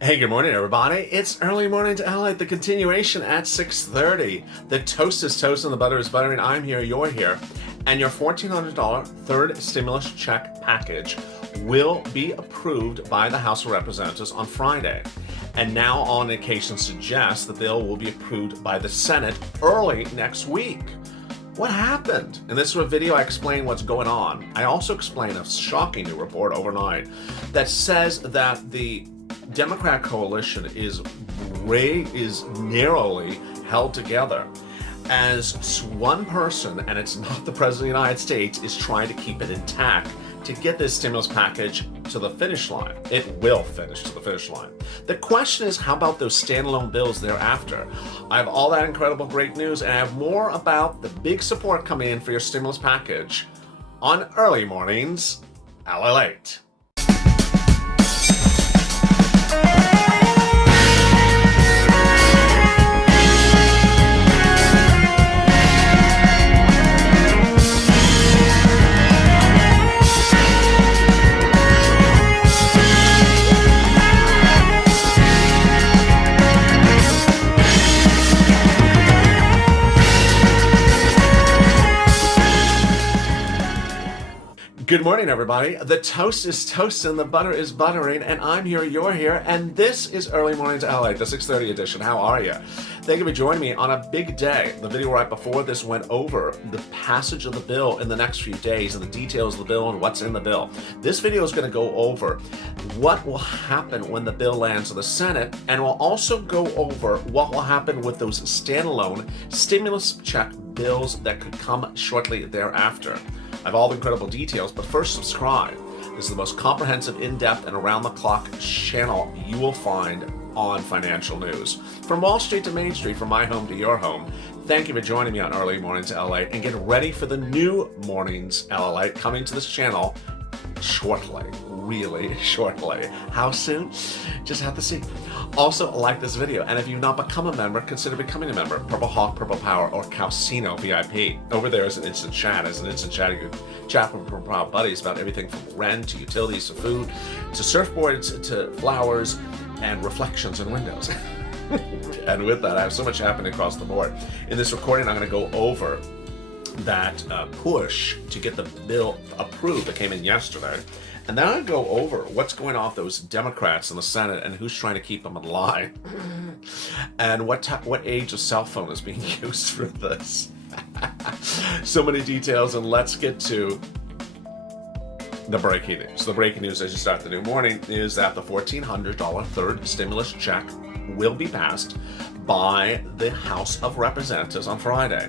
Hey, good morning, everybody. It's early morning to LALATE, the continuation at 6:30. The toast is toast and the butter is buttering. I'm here, you're here. And your $1,400 third stimulus check package will be approved by the House of Representatives on Friday. And now, on occasion, suggests the bill will be approved by the Senate early next week. What happened? In this video, I explain what's going on. I also explain a shocking new report overnight that says that the Democrat coalition is narrowly held together as one person, and it's not the President of the United States, is trying to keep it intact to get this stimulus package to the finish line. It will finish to the finish line. The question is, how about those standalone bills thereafter? I have all that incredible great news, and I have more about the big support coming in for your stimulus package on Early Mornings LALATE. Good morning, everybody. The toast is toast and the butter is buttering, and I'm here, you're here, and this is Early Mornings LALATE, the 6:30 edition. How are you? Thank you for joining me on a big day. The video right before this went over the passage of the bill in the next few days and the details of the bill and what's in the bill. This video is going to go over what will happen when the bill lands in the Senate, and we'll also go over what will happen with those standalone stimulus check bills that could come shortly thereafter. I have all the incredible details, but first subscribe. This is the most comprehensive, in-depth, and around-the-clock channel you will find on financial news. From Wall Street to Main Street, from my home to your home, thank you for joining me on Early Mornings LALATE, and get ready for the new Mornings LALATE coming to this channel shortly, really shortly. How soon? Just have to see. Also, like this video, and if you've not become a member, consider becoming a member. Purple Hawk, Purple Power, or Calcino VIP. Over there is an instant chat. As an instant chat, you can chat with Purple Power buddies about everything from rent to utilities to food to surfboards to flowers and reflections in windows. And with that, I have so much happening across the board. In this recording, I'm going to go over that push to get the bill approved that came in yesterday. And then I'll go over what's going on with those Democrats in the Senate and who's trying to keep them in line. And what age of cell phone is being used for this. So many details, and let's get to the breaking news. The breaking news as you start the new morning is that the $1,400 third stimulus check will be passed by the House of Representatives on Friday.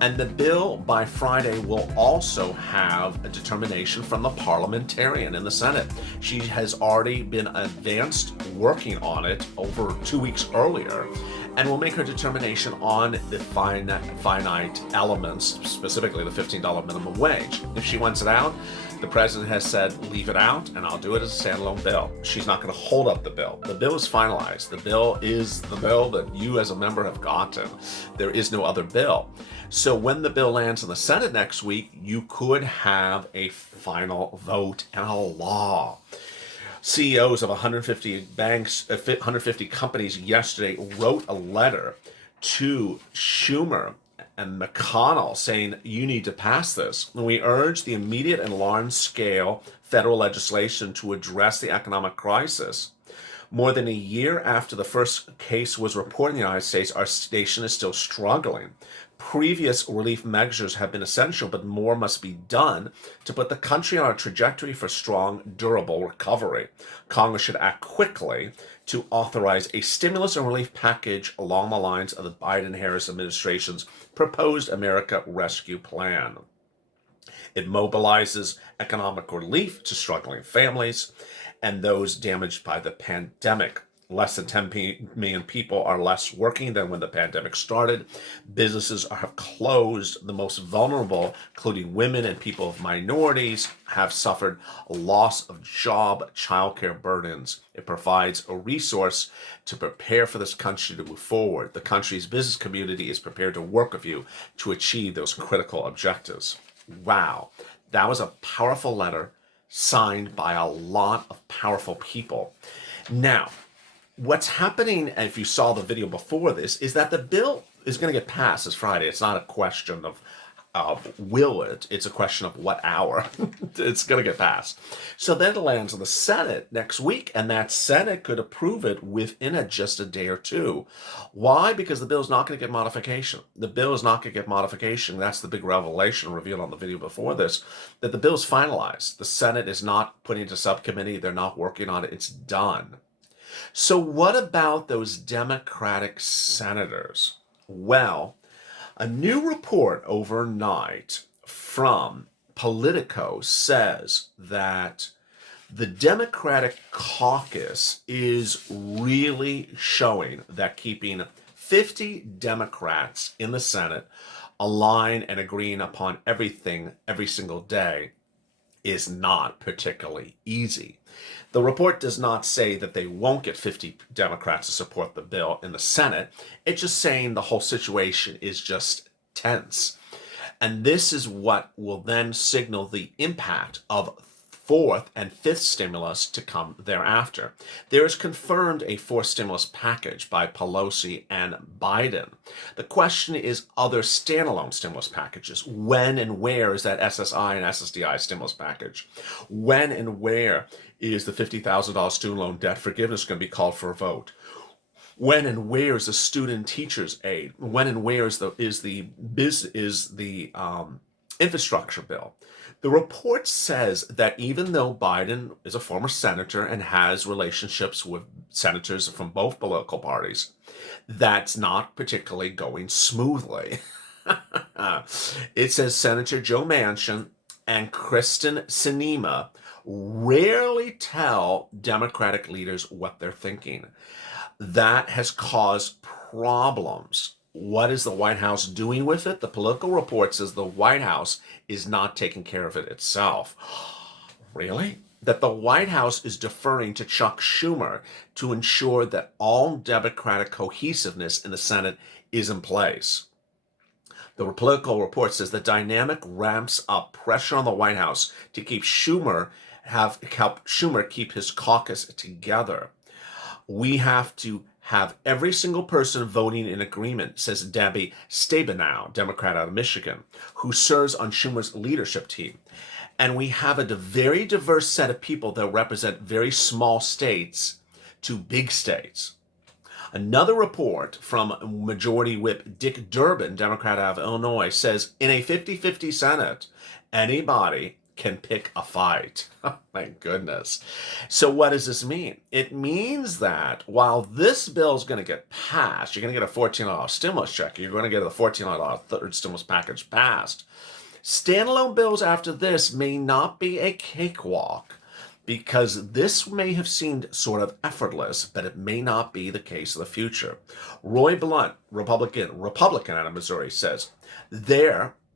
And the bill by Friday will also have a determination from the parliamentarian in the Senate. She has already been advanced working on it over 2 weeks earlier, and will make her determination on the finite elements, specifically the $15 minimum wage. If she wants it out, the president has said, leave it out, and I'll do it as a standalone bill. She's not going to hold up the bill. The bill is finalized. The bill is the bill that you as a member have gotten. There is no other bill. So when the bill lands in the Senate next week, you could have a final vote and a law. CEOs of 150 banks, 150 companies yesterday wrote a letter to Schumer and McConnell saying, you need to pass this. And we urge the immediate and large-scale federal legislation to address the economic crisis. More than a year after the first case was reported in the United States, our nation is still struggling. Previous relief measures have been essential, but more must be done to put the country on a trajectory for strong, durable recovery. Congress should act quickly to authorize a stimulus and relief package along the lines of the Biden-Harris administration's proposed America Rescue Plan. It mobilizes economic relief to struggling families and those damaged by the pandemic. Less than 10 million people are less working than when the pandemic started. Businesses have closed. The most vulnerable, including women and people of minorities, have suffered a loss of job, childcare burdens. It provides a resource to prepare for this country to move forward. The country's business community is prepared to work with you to achieve those critical objectives. Wow, that was a powerful letter signed by a lot of powerful people. Now, what's happening, if you saw the video before this, is that the bill is going to get passed this Friday. It's not a question of will it, it's a question of what hour it's going to get passed. So then it lands in the Senate next week, and that Senate could approve it within just a day or two. Why? Because the bill is not going to get modification. The bill is not going to get modification. That's the big revelation revealed on the video before this, that the bill is finalized. The Senate is not putting it to subcommittee. They're not working on it. It's done. So what about those Democratic senators? Well, a new report overnight from Politico says that the Democratic caucus is really showing that keeping 50 Democrats in the Senate aligned and agreeing upon everything every single day is not particularly easy. The report does not say that they won't get 50 Democrats to support the bill in the Senate. It's just saying the whole situation is just tense. And this is what will then signal the impact of fourth and fifth stimulus to come thereafter. There is confirmed a fourth stimulus package by Pelosi and Biden. The question is other standalone stimulus packages. When and where is that SSI and SSDI stimulus package? When and where is the $50,000 student loan debt forgiveness going to be called for a vote? When and where is the student teachers aid? When and where is the infrastructure bill? The report says that even though Biden is a former senator and has relationships with senators from both political parties, that's not particularly going smoothly. It says Senator Joe Manchin and Kristen Sinema rarely tell Democratic leaders what they're thinking. That has caused problems. What is the White House doing with it? The Political report says the White House is not taking care of it itself. Really? That the White House is deferring to Chuck Schumer to ensure that all Democratic cohesiveness in the Senate is in place. The Political report says the dynamic ramps up pressure on the White House to keep help Schumer keep his caucus together. We have to have every single person voting in agreement, says Debbie Stabenow, Democrat out of Michigan, who serves on Schumer's leadership team. And we have a very diverse set of people that represent very small states to big states. Another report from Majority Whip Dick Durbin, Democrat out of Illinois, says in a 50-50 Senate, anybody can pick a fight. Oh my goodness. So what does this mean? It means that while this bill is going to get passed, you're going to get a $14 stimulus check, you're going to get a $14 third stimulus package passed. Standalone bills after this may not be a cakewalk, because this may have seemed sort of effortless, but it may not be the case in the future. Roy Blunt, Republican out of Missouri, says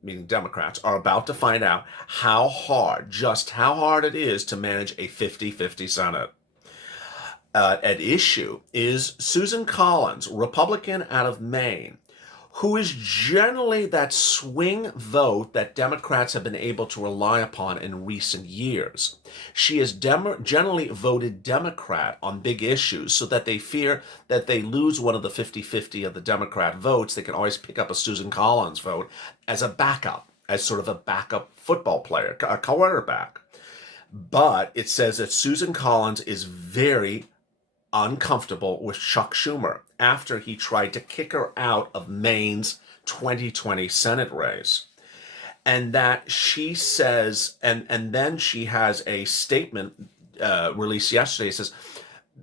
meaning Democrats, are about to find out just how hard it is to manage a 50-50 Senate. At issue is Susan Collins, Republican out of Maine, who is generally that swing vote that Democrats have been able to rely upon in recent years. She has generally voted Democrat on big issues so that they fear that they lose one of the 50-50 of the Democrat votes. They can always pick up a Susan Collins vote as a backup, as sort of a backup football player, a quarterback. But it says that Susan Collins is very uncomfortable with Chuck Schumer after he tried to kick her out of Maine's 2020 Senate race. And that she says, and then she has a statement released yesterday. It says,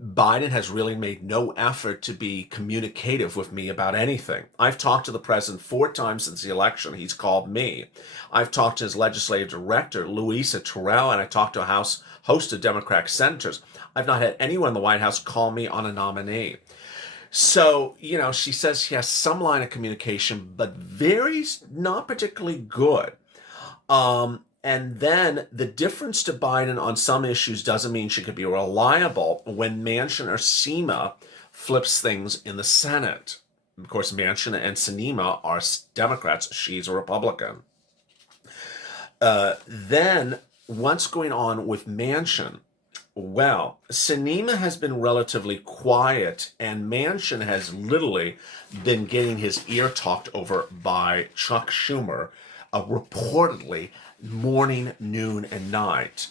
Biden has really made no effort to be communicative with me about anything. I've talked to the president 4 times since the election. He's called me. I've talked to his legislative director, Louisa Terrell, and I talked to a host of Democratic senators. I've not had anyone in the White House call me on a nominee. So, she says she has some line of communication, but not particularly good. And then the difference to Biden on some issues doesn't mean she could be reliable when Manchin or Sinema flips things in the Senate. Of course, Manchin and Sinema are Democrats. She's a Republican. Then what's going on with Manchin? Well, Sinema has been relatively quiet, and Manchin has literally been getting his ear talked over by Chuck Schumer, reportedly morning, noon, and night.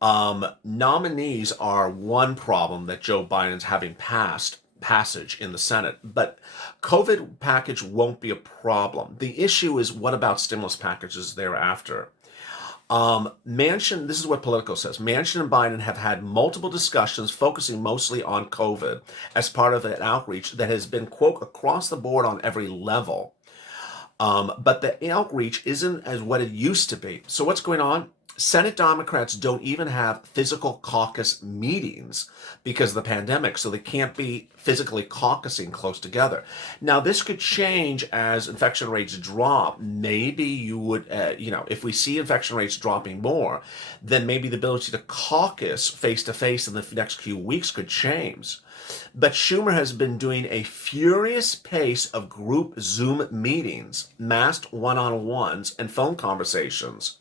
Nominees are one problem that Joe Biden's having passage in the Senate, but COVID package won't be a problem. The issue is, what about stimulus packages thereafter? Manchin, this is what Politico says. Manchin and Biden have had multiple discussions focusing mostly on COVID as part of an outreach that has been, quote, across the board on every level. But the outreach isn't as what it used to be. So what's going on? Senate Democrats don't even have physical caucus meetings because of the pandemic, so they can't be physically caucusing close together. Now, this could change as infection rates drop. Maybe you would, if we see infection rates dropping more, then maybe the ability to caucus face-to-face in the next few weeks could change. But Schumer has been doing a furious pace of group Zoom meetings, masked one-on-ones, and phone conversations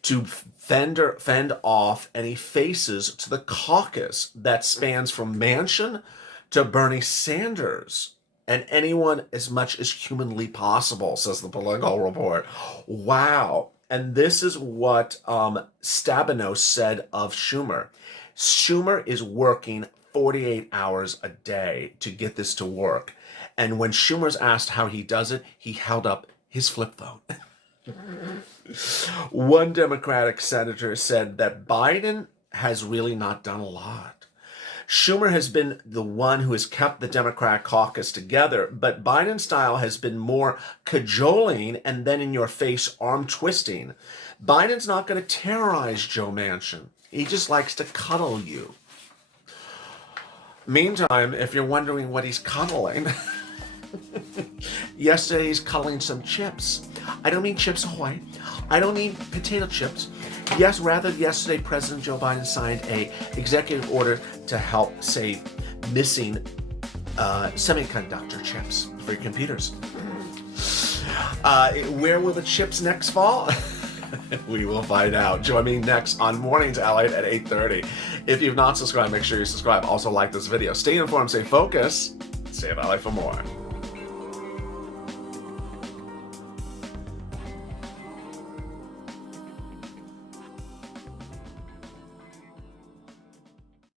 to fend off any faces to the caucus that spans from Manchin to Bernie Sanders and anyone as much as humanly possible, says the Political Report. Wow. And this is what Stabenow said of Schumer. Schumer is working 48 hours a day to get this to work. And when Schumer's asked how he does it, he held up his flip phone. One Democratic senator said that Biden has really not done a lot. Schumer has been the one who has kept the Democratic caucus together, but Biden's style has been more cajoling and then in your face arm twisting. Biden's not going to terrorize Joe Manchin. He just likes to cuddle you. Meantime, if you're wondering what he's cuddling, yesterday he's cuddling some chips. I don't mean Chips Ahoy. I don't mean potato chips. Yes, rather, yesterday President Joe Biden signed a executive order to help save missing semiconductor chips for your computers. Where will the chips next fall? We will find out. Join me next on Mornings LALATE at 8:30. If you've not subscribed, make sure you subscribe. Also like this video. Stay informed, stay focused. Stay at LA for more.